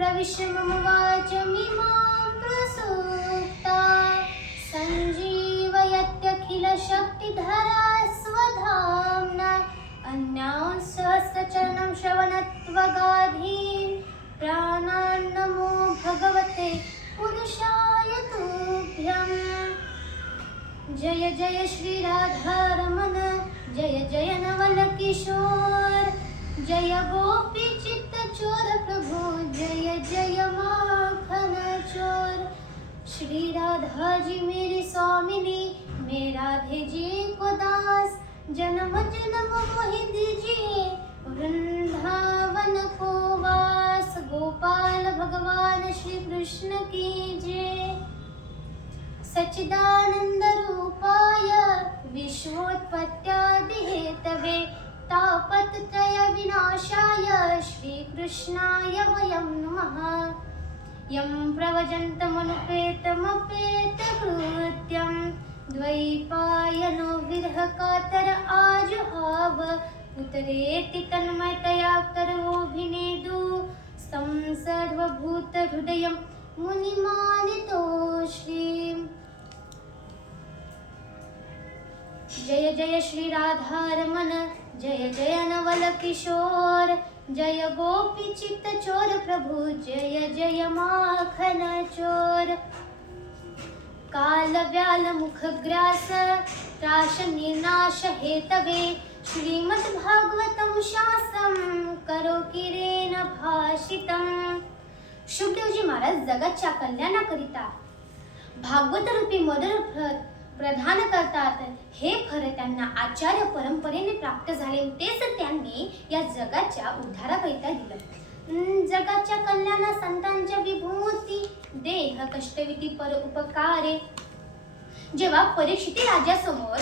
प्रविश्य मम वाचमिमां प्रसूक्ता सञ्जीवयत्यखिलशक्तिधरा स्वधाम्ना अन्यांसहस्रचरणं श्रवणत्वगाधीन्। प्राणान्नमो भगवते पुरुषाय तुभ्यम् जय जय श्रीराधारमन जय जय नवलकिशोर। जय गोपीचित् चोर प्रभु जय जय माखन चोर। श्री राधा जी मेरी स्वामिनी मेरा राधे जी को दास। जन्म जन्म मोहि दीजिए वृंदावन को वास। गोपाल भगवान श्री कृष्ण की जय। सच्चिदानन्दरूपाय विश्वोत्पत्त्यादिहेतवे तापत्रयविनाशाय श्रीकृष्णाय वयं नमः। यं प्रवजन्तमनुपेतमपेतकृत्यं द्वैपायनो विरहकातर आजुहाव पुतरेति तन्मयतया कर्मोऽभिनेदु सं सर्वभूतहृदयं मुनिमानितो श्रीम् जय जय श्रीराधारमण जय जय नवल किशोर जय गोपी चित्त चोर प्रभु जय जय माखन चोर। काल व्याल मुख ग्रास त्राश निर्नाश हेतवे श्रीमद् भागवतम शासम करो किरेन भाषितम्। शुभदेवजी महाराज जगाच्या कल्याणाकरिता भागवत रूपी मदर प्रधान प्रदान करतात हे खरं त्यांना आचार्य परंपरेने प्राप्त झाले तेच त्यांनी या जगाच्या उद्धाराकरिता दिलं. जगाच्या कल्याणा संतांच्या विभूती देह कष्टविधी पर उपकारे. जेव्हा परीक्षिती राजासमोर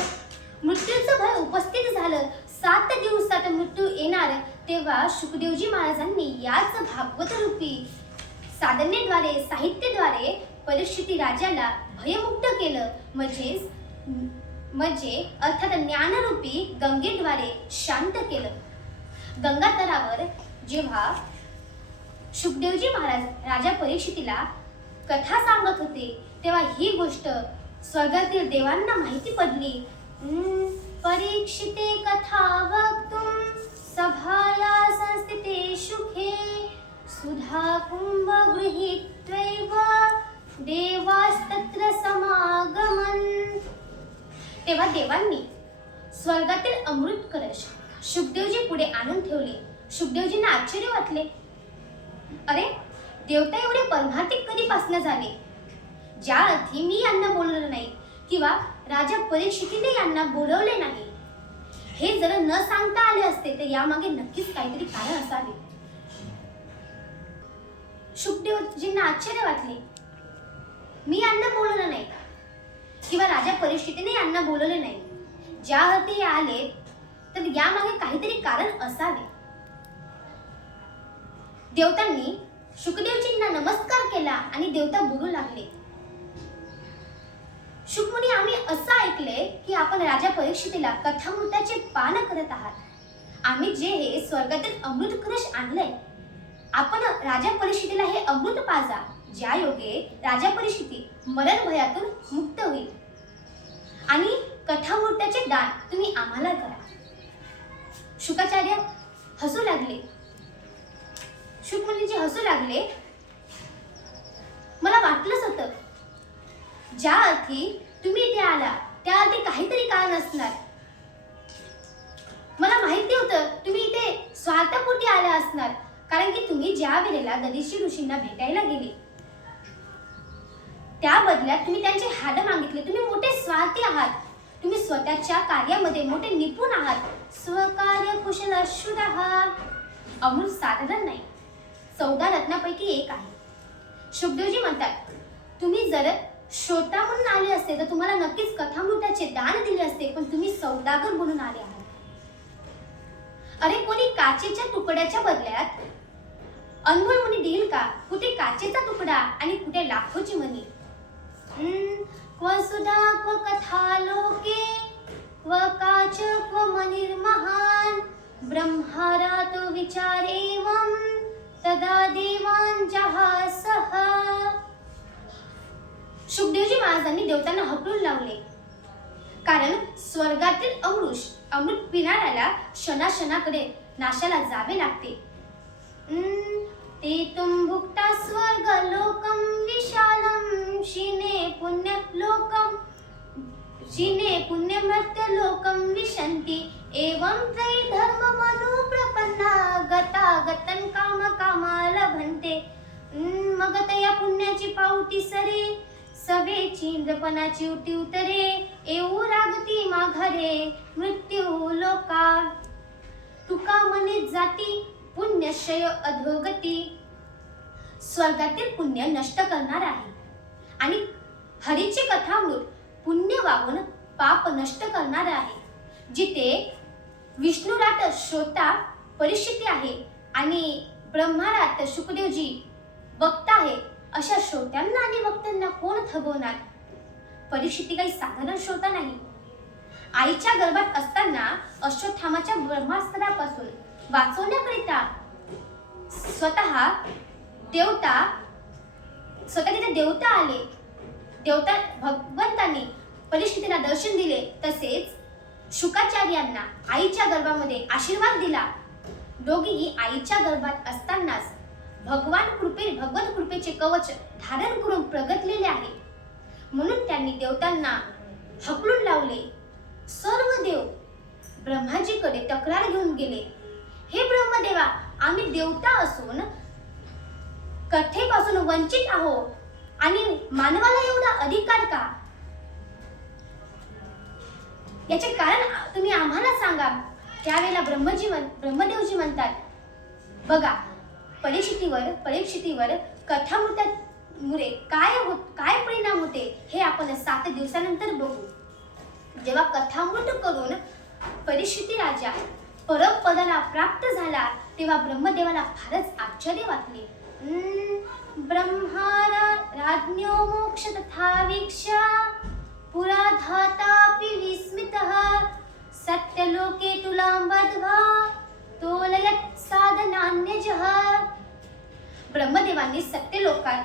मृत्यूचं भय उपस्थित झालं सात दिवसात मृत्यू येणार तेव्हा सुखदेवजी महाराजांनी याच भागवत रूपी साधनेद्वारे साहित्यद्वारे परिस्थिती राजाला भयमुक्त केलं. म्हणजेच म्हणजे अर्थात ज्ञानरूपी गंगेद्वारे शांत केलं. गंगा तरावर जेव्हा सुखदेवजी महाराज राजा परीक्षितीला कथा सांगत होते तेव्हा ही गोष्ट स्वर्गातील देवांना माहिती पडली. परीक्षिते कथा वक्तुम सभाया संस्थिते सुखे सुधा कुंभ गृहीत्वैव देवास्तत्र समागमन। तेव्हा देवांनी स्वर्गातील अमृत कलश शुकदेवजी पुढे आणून ठेवले. शुभदेवजींना आश्चर्य वाटले. अरे देवता एवढे परमार्थिक कधीपासून झाले? ज्या अर्थी मी यांना बोलवलं नाही किंवा राजा परीक्षितीने यांना बोलवले नाही. हे जर न सांगता आले असते तर यामागे नक्कीच काहीतरी कारण असावे. शुभदेवजींना आश्चर्य वाटले. मी यांना बोलवलं नाही. किंवा राजा परिस्थितीने यांना बोलवले नाही. ज्या अर्थी आले तर यामागे काहीतरी कारण असावे. देवतांनी शुकदेवजींना नमस्कार केला आणि देवता बोलू लागले. शुकमुनी आम्ही असं ऐकले की आपण राजा परीक्षितीला कथामृताचे पान करत आहात. आम्ही जे हे स्वर्गातील अमृत कलश आणलंय आपण राजा परिस्थितीला हे अमृत पाजा ज्या योगे राजा परिस्थिती मरण भयातून मुक्त होईल. आणि कथामूर्त्याचे दान तुम्ही आम्हाला करा. शुकाचार्य हसू लागले. शुकमुनीजी हसू लागले. मला वाटलंच होतं ज्या अर्थी तुम्ही इथे आला त्या अर्थी काहीतरी कारण असणार. मला माहिती होतं तुम्ही इथे स्वार्थपोटी आला असणार. कारण की तुम्ही ज्या वेळेला ददिशी ऋषींना भेटायला गेले त्या बदल्यात तुम्ही त्यांचे हाड मागितले. तुम्ही मोठे स्वार्थी आहात. तुम्ही स्वतःच्या कार्यामध्ये मोठे निपुण आहात. स्वकार्य कुशल अश्रुत आहात. अमृत साधारण नाही. चौदा रत्नापैकी एक आहे. शुभदेवजी म्हणतात तुम्ही जर श्रोता म्हणून आले असते तर तुम्हाला नक्कीच कथामृताचे दान दिले असते पण तुम्ही सौदागर म्हणून आले आहात. अरे कोणी काचेच्या तुकड्याच्या बदल्यात? अनमोल म्हणी देईल का? कुठे काचेचा तुकडा आणि कुठे लाखोची म्हणी क्व सुधा क्व कथा लोके क्व काच क्व मनिर्महान। ब्रह्मारातो विचारेवं तदा देवान सह सुखदेवजी महाराजांनी देवतांना हकलून लावले. कारण स्वर्गातील अमृष अमृत पिणाऱ्याला शना शनाकडे नाशाला जावे लागते. ते तुम भुक्ता स्वर्ग लोकम विशालम। शिने पुण्यलोकम शिने पुण्यमर्त्यलोकं विशन्ति। एवं त्रयी धर्म गता गतन काम कामा लभन्ते मगतया पुण्याची पावती सरे सवेची इंद्रपणाची उटी उतरे येऊ रागती माघारे मृत्यू लोका। तुका मने जाती पुण्यशय अधोगती। स्वर्गातील पुण्य नष्ट करणार आहे। आणि हरीची कथामृत पुण्य वाहून पाप नष्ट करणार आहे. जिथे विष्णुरात श्रोता परिस्थिती आहे आणि ब्रह्मारात शुकदेवजी वक्ता आहे अशा श्रोत्यांना आणि वक्त्यांना कोण थबवणार परिस्थिती काही साधारण श्रोता नाही. आईच्या गर्भात असताना अश्वत्थामाच्या ब्रह्मास्त्रापासून वाचवण्याकरिता स्वतः देवता स्वतः तिथे देवता आले. देवता भगवंतांनी परिस्थितीला दर्शन दिले. तसेच शुकाचार्यांना आईच्या गर्भामध्ये आशीर्वाद दिला. दोघीही आईच्या गर्भात असतानाच भगवान कृपे भगवत कृपेचे कवच धारण करून प्रगतलेले आहे. म्हणून त्यांनी देवतांना हकलून लावले. सर्व देव ब्रह्माजीकडे तक्रार घेऊन गेले. हे ब्रह्मदेवा आम्ही देवता असून कथेपासून वंचित आहोत आणि मानवाला एवढा अधिकार का? याचे कारण तुम्ही आम्हाला सांगा. त्यावेळेला ब्रह्मजी ब्रह्मदेवजी म्हणतात. बघा परीक्षितीवर परीक्षितीवर कथामृत्यामुळे काय होत काय परिणाम होते हे आपण सात दिवसानंतर बघू. जेव्हा कथामृत करून परीक्षिती राजा परमपदाला प्राप्त झाला तेव्हा ब्रह्मदेवाला फारच आश्चर्य वाटले. हम्म, ब्रह्मा रा- राज्ञो मोक्ष तथा वीक्षा। पुरा विस्मितः। सत्यलोके तुलां बद्ध्वा तोलयत् साधनान्यजः। ब्रह्मदेवांनी सत्यलोकात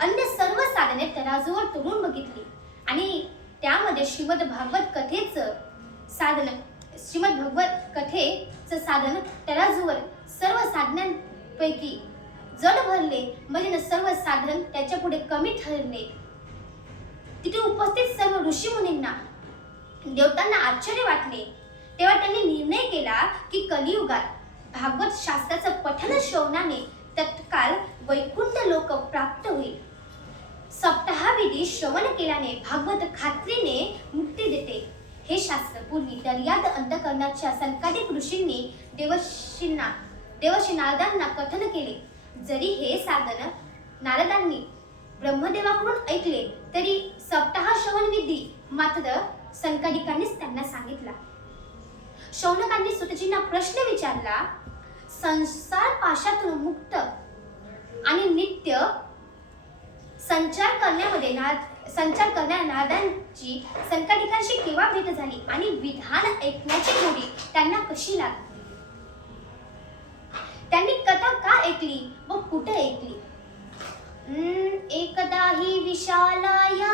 अन्य सर्व साधने तराजूवर तोडून बघितली. आणि त्यामध्ये श्रीमद भागवत कथेचं साधन श्रीमद भगवत कथेचं साधन तराजूवर सर्व साधनांपैकी जड भरले म्हणजे सर्व साधन त्याच्या पुढे कमी ठरले. तिथे उपस्थित सर्व ऋषीमुनींना देवतांना आश्चर्य वाटले. तेव्हा त्यांनी निर्णय केला की कलियुगात भागवत शास्त्राचं पठन श्रवणाने तत्काल वैकुंठ लोक प्राप्त होईल. सप्ताहाविधी श्रवण केल्याने भागवत खात्रीने मुक्ती देते. हे शास्त्र पूर्वी दर्याद अंतकरणाच्या संकाधिक ऋषींनी देवशींना देवशी नारदांना कथन केले. जरी हे साधन नारदांनी ब्रह्मदेवाकडून ऐकले तरी सप्ताह श्रवण विधी मात्र संकादिकांनीच त्यांना सांगितला. शौनकांनी सुतजींना प्रश्न विचारला संसार पाशातून मुक्त आणि नित्य संचार करण्यामध्ये नाद संचार करण्या नारदांची संकालिकांशी केव्हा भेट झाली आणि विधान ऐकण्याची गोडी त्यांना कशी लागली? त्यांनी कथा का ऐकली? व कुठे ऐकली? एकदा ही विशालाया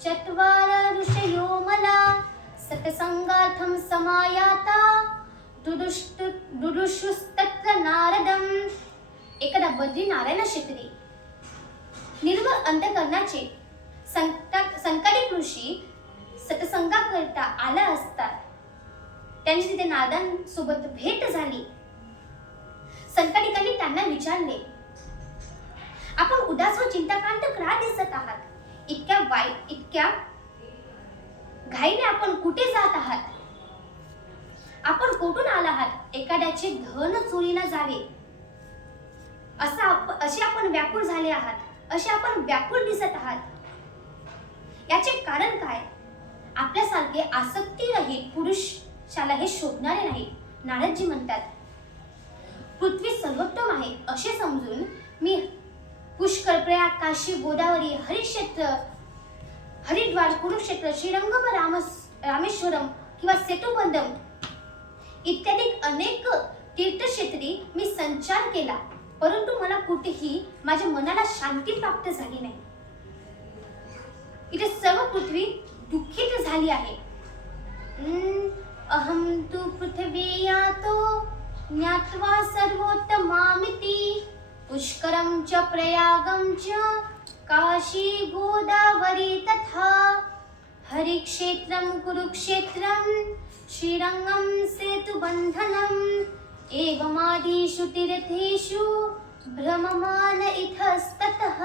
चत्वार ऋषयो मला सतसंगार्थम समायाता दुदुष्टु दुदुषुस्तत्र नारदम. एकदा बद्री नारायण शिकली. निर्मळ अंतकरणाचे संकट संकटित ऋषी सतसंगाकरिता आला असतात त्यांची तिथे नारदांसोबत भेट झाली. संकटिकांनी त्यांना विचारले. आपण उदास व चिंताक्रांत का दिसत आहात? इतक्या वाईट इतक्या घाईने आपण कुठे जात आहात? आपण कुठून आला आहात? एखाद्याचे धन चोरीला जावे. असं असे आपण व्याकुळ झाले आहात. असे आपण व्याकुळ दिसत आहात. याचे कारण काय? आपल्यासारखे आसक्ती रहित पुरुषाला हे शोधणारे नाही नारदजी म्हणतात पृथ्वी सर्वोत्तम आहे असे समजून मी पुष्कर प्रयाग काशी गोदावरी हरिक्षेत्र हरिद्वार कुरुक्षेत्र श्रीरंगम राम रामेश्वरम किंवा सेतुबंधम इत्यादी अनेक तीर्थक्षेत्री मी संचार केला. परंतु मला कुठेही माझ्या मनाला शांती प्राप्त झाली नाही. इथे सर्व पृथ्वी दुःखित झाली आहे. अहम तू तु ज्ञात्वा सर्वोत्तमामिति। पुष्करं च प्रयागं च काशी गोदावरी तथा हरिक्षेत्रं कुरुक्षेत्रं श्रीरङ्गं सेतुबन्धनम्। एवमादिषु तीर्थेषु भ्रममान इतस्ततः।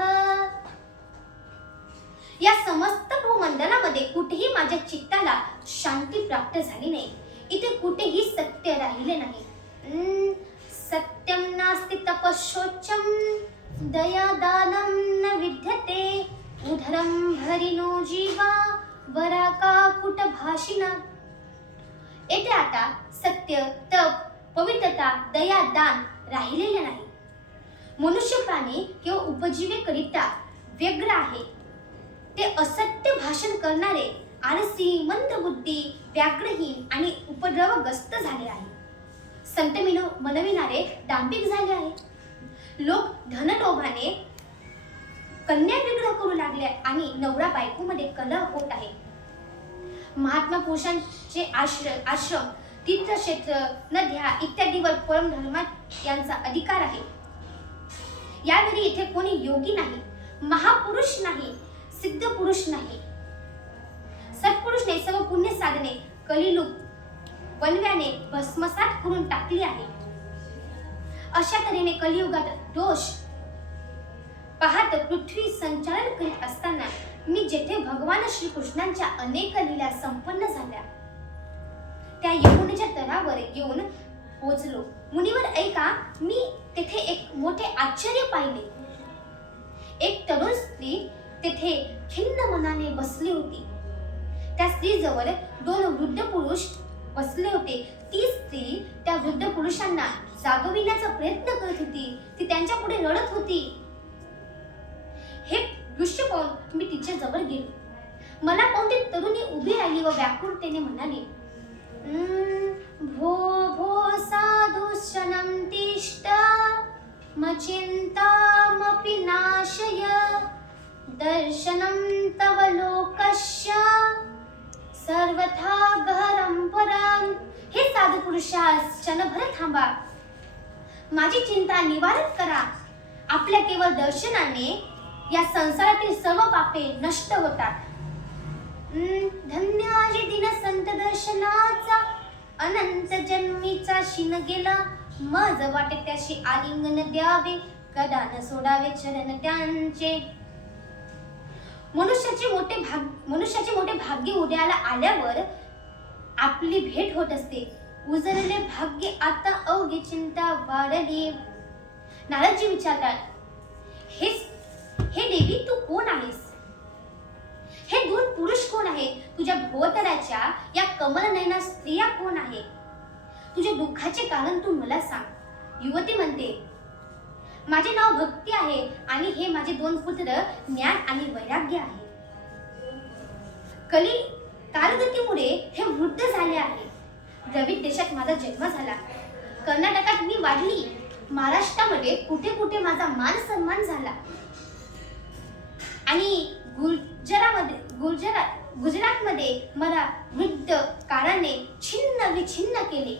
या समस्त भूमंडलामध्ये कुठेही माझ्या चित्ताला शांती प्राप्त झाली नाही. इथे कुठेही सत्य राहिले नाही. सत्यम नास्ति तपशोच्चम दयादानं न विद्यते उधरं भरिनो जीवा वराकाकुटभाषिण। येथे आता सत्य तप पवित्रता दया दान राहिलेले नाही. मनुष्य प्राणी किंवा उपजीवेकरिता व्यग्र आहे. ते असत्य भाषण करणारे आळसी मंदबुद्धी व्याघ्रहीन आणि उपद्रवग्रस्त झाले आहे. संत मिनो मनविणारे डांबिक झाले आहे. लोक धनलोभाने कन्या विग्रह करू लागले आणि नवरा बायकोमध्ये कलह होत आहे. महात्मा पुरुषांचे आश्रम आश्रम तीर्थक्षेत्र नद्या इत्यादीवर परमधर्मात यांचा अधिकार आहे. यावेळी इथे कोणी योगी नाही महापुरुष नाही सिद्ध पुरुष नाही. सत्पुरुषने सर्व पुण्य साधने कलिलुक वनव्याने भस्मसात करून टाकली आहे. अशा तऱ्हेने कलियुगात दोष पाहत पृथ्वी संचालन करीत असताना मी जेथे भगवान श्रीकृष्णांच्या अनेक लीला संपन्न झाल्या. त्या यमुनेच्या तरावर येऊन पोचलो. मुनीवर ऐका मी तेथे एक मोठे आश्चर्य पाहिले. एक तरुण स्त्री तेथे खिन्न मनाने बसली होती. त्या स्त्रीजवळ दोन वृद्ध पुरुष बसले होते. ती स्त्री त्या वृद्ध पुरुषांना जागविण्याचा प्रयत्न करत होती. ती त्यांच्या पुढे रडत होती. हे दृश्य पाहून मी तिच्या जवळ गेलो. मला पाहून ती तरुणी उभी राहिली व व्याकुळतेने म्हणाली भो भो साधु शनं तिष्ठ मचिन्तामपि नाशय दर्शनं तव लोकस्य सर्वथा गहरं परम हे साधू पुरुषा क्षणभर थांबा. माझी चिंता निवारण करा. आपल्या केवळ दर्शनाने या संसारातील सर्व पापे नष्ट होतात. धन्य दिन संत दर्शनाचा अनंत जन्मीचा शिन गेला. मज वाटे त्याशी आलिंगन द्यावे कदा न सोडावे चरण त्यांचे. मनुष्याचे मोठे भाग मनुष्याचे मोठे भाग्य उद्याला आल्यावर आपली भेट होत असते. उजळले भाग्य आता अवघे चिंता वाढली. नारदजी विचारतात हे हे देवी तू कोण आहेस? हे दोन पुरुष कोण आहे? तुझ्या भोवतराच्या या कमल नयना स्त्रिया कोण आहे? तुझ्या दुःखाचे कारण तू मला सांग. युवती म्हणते माझे नाव भक्ती आहे आणि हे माझे दोन पुत्र ज्ञान आणि वैराग्य आहे. कली कालगतीमुळे हे वृद्ध झाले आहे. द्रविड देशात माझा जन्म झाला. कर्नाटकात मी वाढली. महाराष्ट्रामध्ये कुठे कुठे माझा मान सन्मान झाला. आणि गुजरामध्ये गुजरात गुजरातमध्ये मला वृद्ध काळाने छिन्न विछिन्न केले.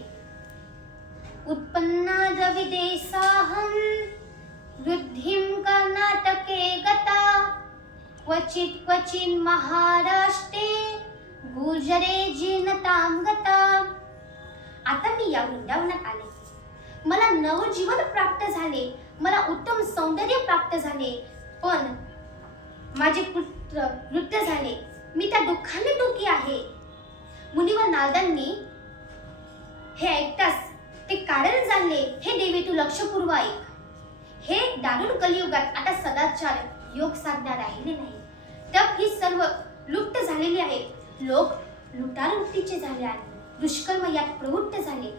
उत्पन्न द्रविदेसाहन वृद्धिं कर्नाटके गता। क्वचित् क्वचिन् महाराष्ट्रे गुर्जरे जीर्णतां गता। आता मी या वृंदावनात आले. मला नवजीवन प्राप्त झाले. मला उत्तम सौंदर्य प्राप्त झाले. पण माझे पुत्र वृद्ध झाले. मी त्या दुःखाने दुःखी आहे. मुनिवर नालदांनी हे ऐकताच ते कारण जाणले. हे देवी तू लक्षपूर्व ऐक हे दारुण कलियुगात आता सदाचार योग साधना राहिले नाही. तप ही सर्व लुप्त झालेली आहे. लोक लुटार वृत्तीचे झाले आहेत. दुष्कर्म यात प्रवृत्त झाले.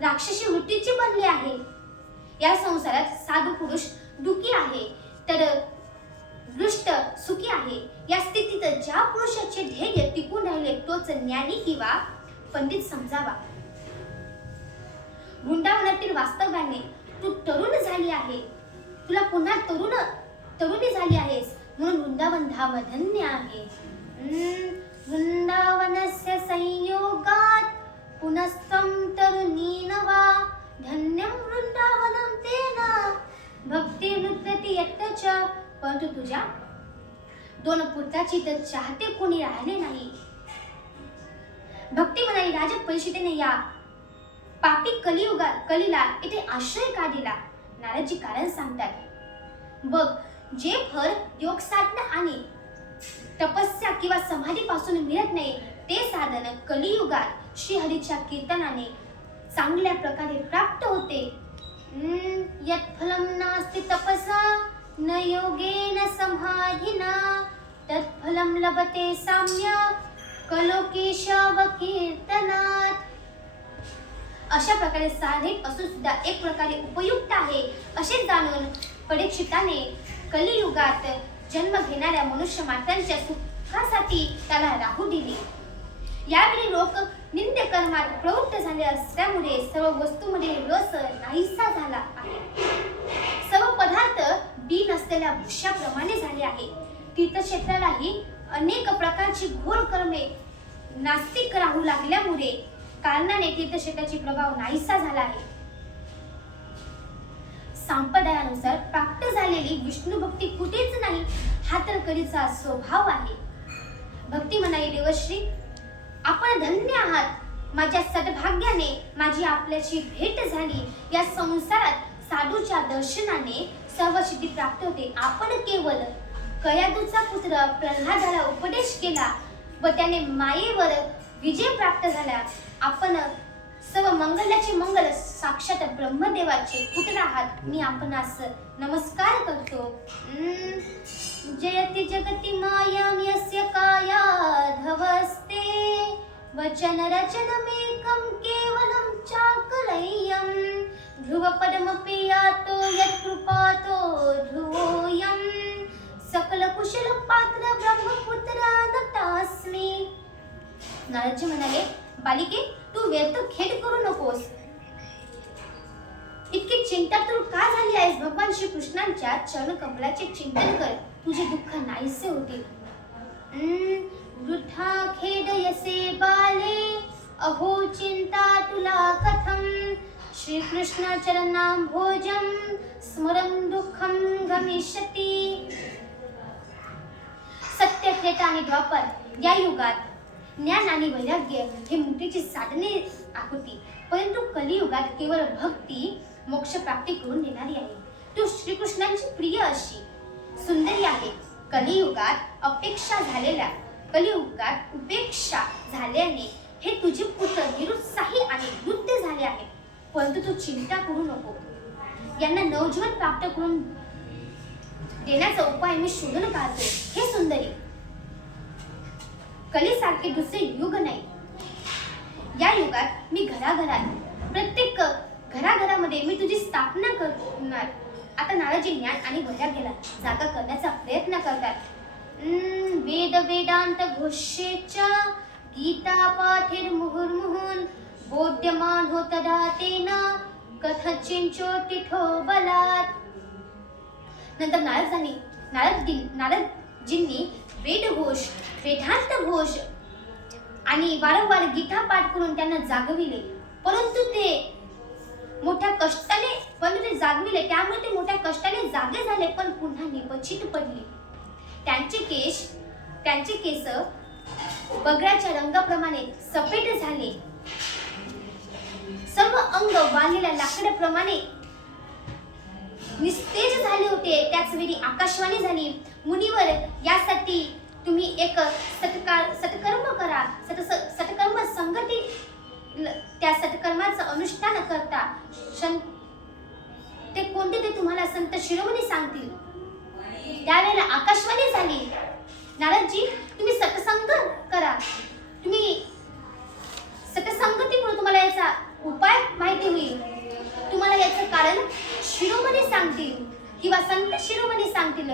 राक्षसी वृत्तीचे बनले आहे. या संसारात साधू पुरुष दुखी आहे. तर दृष्ट सुखी आहे. या स्थितीत ज्या पुरुषाचे ध्येय टिकून राहिले तोच ज्ञानी किंवा पंडित समजावा. वृंदावनातील वास्तव्याने तू तरुण झाली आहे. तुला पुन्हा तरुण तरुणी झाली आहेस. म्हणून वृंदावन धाम धन्य आहे. वृंदावनस्य संयोगात पुनस्तम तरुणी नवा धन्यम वृंदावनं तेना. भक्ती नृत्यती यत्तच परंतु तुझ्या दोन पुत्राची तर चाहते कोणी राहिले नाही. भक्ती म्हणाली राजा परिषदेने या पापी कलियुगा कलीला इथे आश्रय का दिला? नारदजी कारण सांगतात. बघ जे फळ योग साधना आणि तपस्या किंवा समाधीपासून मिळत नाही ते साधन कलियुगात श्रीहरीच्या कीर्तनाने चांगल्या प्रकारे प्राप्त होते. यत यत् नास्ति तपसा न योगेन समाधिना तत्फलं लभते साम्य कलोकेशव कीर्तनात. अशा प्रकारे साधित असून सुद्धा एक प्रकारे उपयुक्त आहे असे जाणून परीक्षिताने कलियुगात जन्म घेणाऱ्या मनुष्य मात्रांच्या सुखासाठी त्याला राहू दिली. यावेळी लोक निंद्य कर्मात प्रवृत्त झाले असल्यामुळे सर्व वस्तूमध्ये रस नाहीसा झाला आहे. सर्व पदार्थ बी नसलेल्या भूष्याप्रमाणे झाले आहे. तीर्थक्षेत्रालाही अनेक प्रकारची घोर कर्मे नास्तिक राहू लागल्यामुळे कारणाने तीर्थक्षेत्राची प्रभाव नाहीसा झाला आहे. संप्रदायानुसार प्राप्त झालेली विष्णू भक्ती कुठेच नाही हा तर कधीचा स्वभाव आहे. भक्ती म्हणाली देवश्री आपण धन्य आहात. माझ्या सद्भाग्याने माझी आपल्याची भेट झाली. या संसारात साधूच्या दर्शनाने सर्व सिद्धी प्राप्त होते. आपण केवळ कयादूचा पुत्र प्रल्हादाला उपदेश केला व त्याने मायेवर विजय प्राप्त झाला. आपण सर्व मंगलाचे मंगल साक्षात ब्रह्मदेवाचे पुत्र आहात. मी आपणास नमस्कार करतो. हम्म. जयति जगति मायां यस्य कायाधवस्ते. वचन रचनमेकं केवलं चाकलय्यं ध्रुवपदमपि यातो यत्कृपातो ध्रुवोऽयं. सकलकुशलपात्र ब्रह्मपुत्रानतास्मि नारदजी म्हणाले बालिके तू व्यर्थ खेद करू नकोस. इतकी चिंता तू का झाली आहेस भगवान श्री कृष्णांच्या चरण कमलाचे चिंतन कर. तुझे दुःख नाहीसे होतील. हम्म, वृथा खेदयसे बाले. अहो चिंता तुला कथम. श्री कृष्ण चरणाम भोजम. स्मरण दुःखम गमिष्यती. सत्य त्रेता आणि द्वापर या युगात ज्ञान आणि वैराग्य हे मुक्तीची साधने होती परंतु कलियुगात केवळ भक्ती मोक्ष प्राप्ती करून देणारी आहे. तू श्रीकृष्णांची प्रिय अशी सुंदरी आहे. कलियुगात अपेक्षा झालेल्या कलियुगात उपेक्षा झाल्याने हे तुझे पुत्र निरुत्साही आणि वृद्ध झाले आहे परंतु तू चिंता करू नको. यांना नवजीवन प्राप्त करून देण्याचा उपाय मी शोधून काढतो. हे सुंदरी कलेसारखे दुसरे युग नाही. या युगात मी घराघरात प्रत्येक घराघरामध्ये मी तुझी स्थापना करणार. आता नाराजी ज्ञान आणि वैराग्याला जागा करण्याचा प्रयत्न करतात. वेद वेदांत घोषेच्या गीता पाठीर मुहुर्मुहून बोध्यमान हो तदा तेन कथचिंचो तिथो बलात नंतर नारदांनी नारद नारदजींनी वेदघोष वेदांत घोष आणि वारंवार गीता पाठ करून त्यांना जागविले. परंतु ते मोठ्या कष्टाने पण ते जागविले. त्यामुळे ते मोठ्या कष्टाने जागे झाले पण पुन्हा निपचित पडले. त्यांचे केश त्यांचे केस बगड्याच्या रंगाप्रमाणे सफेद झाले. सर्व अंग वाढलेल्या लाकडाप्रमाणे निस्तेज झाले होते त्याच वेळी आकाशवाणी झाली. मुनीवर यासाठी तुम्ही एक सत्कार सत्कर्म करा. सत सत्कर्म संगती त्या सत्कर्माचं अनुष्ठान करता. शन ते कोणते ते तुम्हाला संत शिरोमणी सांगतील? त्यावेळेला आकाशवाणी झाली. नारदजी तुम्ही सत्संग करा. तुम्ही सत्संगतीमुळे तुम्हाला याचा उपाय माहिती होईल. तुम्हाला याचं कारण शिरोमणी सांगतील किंवा संत शिरोमणी सांगतील.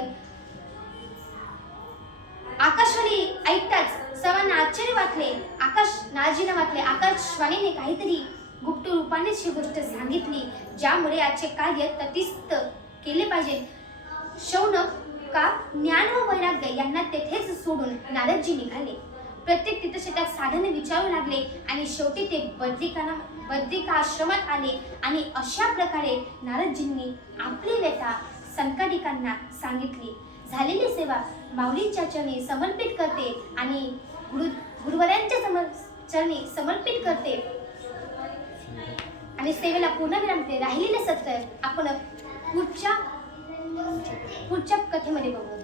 आकाशवाणी ऐकताच सर्वांना आश्चर्य वाटले. आकाश नाजीनं वाटले आकाशवाणीने काहीतरी गुप्त रूपाने ही गोष्ट सांगितली ज्यामुळे आजचे कार्य तटिस्त केले पाहिजे. शौनक का ज्ञान व वैराग्य यांना तेथेच सोडून नारदजी निघाले. प्रत्येक तीर्थक्षेत्रात साधने विचारू लागले आणि शेवटी ते बद्रिकाना बद्रिकाश्रमात आले आणि अशा प्रकारे नारदजींनी आपली व्यथा संकालिकांना सांगितली. झालेली सेवा माऊलींच्या चरणी समर्पित करते आणि गुरु गुरुवरांच्या समर चरणी समर्पित करते. आणि सेवेला पूर्णविराम विरामते. राहिलेले सत्र आपण पुढच्या पुढच्या कथेमध्ये बघू.